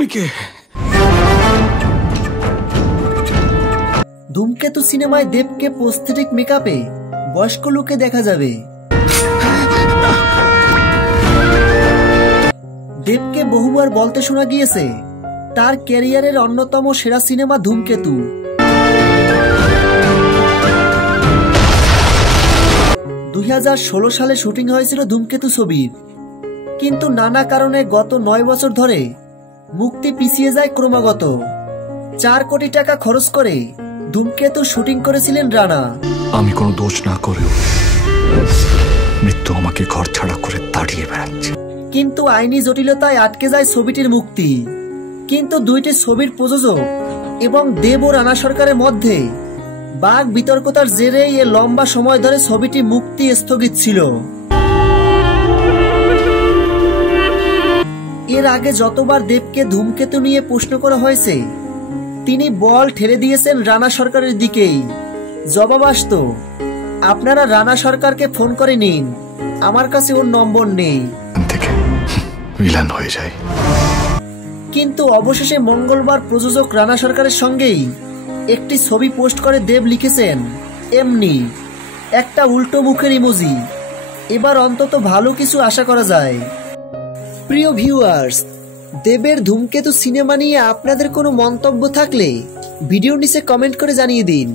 তুমি কে? ধূমকেতু সিনেমায় দেবকে প্রস্থেটিক মেকআপে বয়স্ক লুকে দেখা যাবে। দেবকে বহুবার বলতে শোনা গিয়েছে তার ক্যারিয়ারের অন্যতম সেরা সিনেমা ধূমকেতু। 2016 সালে শুটিং হয়েছিল ধূমকেতু ছবির, কিন্তু নানা কারণে গত 9 বছর ধরে মুক্তি পিছিয়ে যায় ক্রমাগত। 4 কোটি টাকা খরচ করে ধূমকেতু শুটিং করেছিলেন রানা। আমি কোনো দোষ না করেও মৃত্যু আমাকে ঘর ছাড়া করে তাড়িয়ে বেড়াচ্ছে। কিন্তু আইনি জটিলতায় আটকে যায় ছবিটির মুক্তি। কিন্তু দুইটি ছবির প্রযোজক এবং দেব ও রানা সরকারের মধ্যে বাক বিতর্কতার জেরে এ লম্বা সময় ধরে ছবিটি মুক্তি স্থগিত ছিল। এর আগে যতবার দেবকে ধূমকেতু নিয়ে প্রশ্ন করা হয়েছে তিনি বল ঠেলে দিয়েছেন রানা সরকারের দিকেই। জবাব আসতো, আপনারা রানা সরকারকে ফোন করে নিন, আমার কাছে ওর নম্বর নেই। ভিলেন হয়ে যায়। কিন্তু অবশেষে মঙ্গলবার প্রযোজক রানা সরকারের সঙ্গেই একটি ছবি পোস্ট করে দেব লিখেছেন এমনি একটা উল্টো মুখের ইমোজি। এবার অন্তত ভালো কিছু আশা করা যায়। প্রিয় ভিউয়ার্স, দেবের ধূমকেতু সিনেমা নিয়ে আপনাদের কোনো মন্তব্য থাকলে ভিডিওর নিচে কমেন্ট করে জানিয়ে দিন।